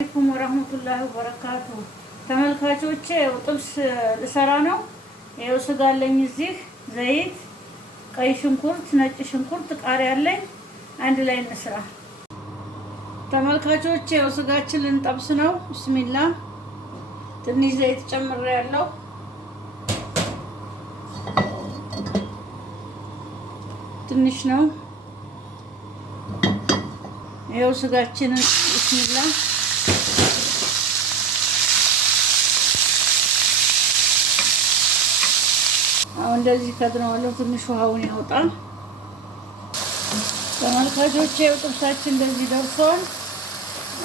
አለይኩም ወራህመቱላሂ ወበረካቱ። ተመልካቾቼ ጥብስ ልሰራ ነው። ይኸው ስጋ አለኝ እዚህ፣ ዘይት፣ ቀይ ሽንኩርት፣ ነጭ ሽንኩርት፣ ቃሪያ አለኝ። አንድ ላይ እንስራ። ተመልካቾቼ ይኸው ስጋችን ልንጠብስ ነው። ቢስሚላ ትንሽ ዘይት ጨምሬያለሁ። ትንሽ ነው። ይኸው ስጋችንን ቢስሚላ አሁን እንደዚህ ከድነዋለሁ። ትንሽ ውሃውን ያወጣል። ተመልካቾቼ ጥብሳችን እንደዚህ ደርሷል።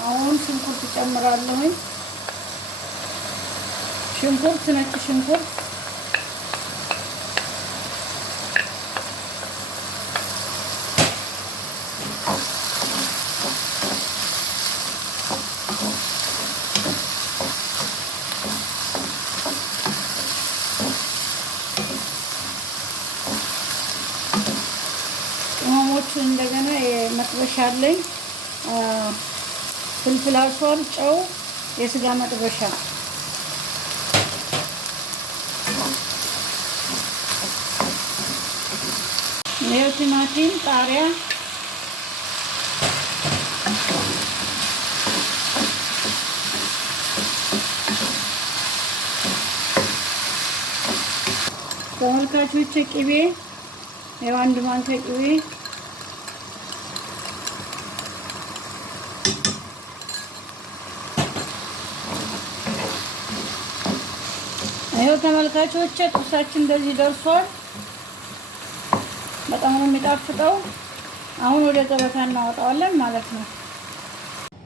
አሁን ሽንኩርት ጨምራለሁ። ሽንኩርት፣ ነጭ ሽንኩርት፣ ቅመሞቹን እንደገና የመጥበሻ አለኝ። ፍልፍል አስዋል፣ ጨው፣ የስጋ መጥበሻ፣ ይኸው ቲማቲም፣ ቃሪያ፣ ተመልካቾች ቅቤ፣ ይኸው አንድ ማንኪያ ቅቤ፣ ይኸው ተመልካቾች ጥብሳችን እንደዚህ ደርሷል። በጣም ነው የሚጣፍጠው። አሁን ወደ ገበታ እናወጣዋለን ማለት ነው።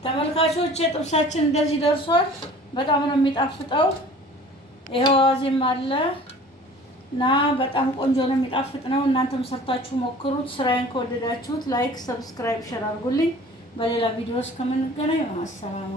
ተመልካቾች ጥብሳችን እንደዚህ ደርሷል። በጣም ነው የሚጣፍጠው። ይኸው አዋዜም አለ እና በጣም ቆንጆ ነው፣ የሚጣፍጥ ነው። እናንተም ሰርታችሁ ሞክሩት። ስራዬን ከወደዳችሁት ላይክ፣ ሰብስክራይብ፣ ሼር አድርጉልኝ። በሌላ ቪዲዮ እስከምንገናኝ ማሰላማ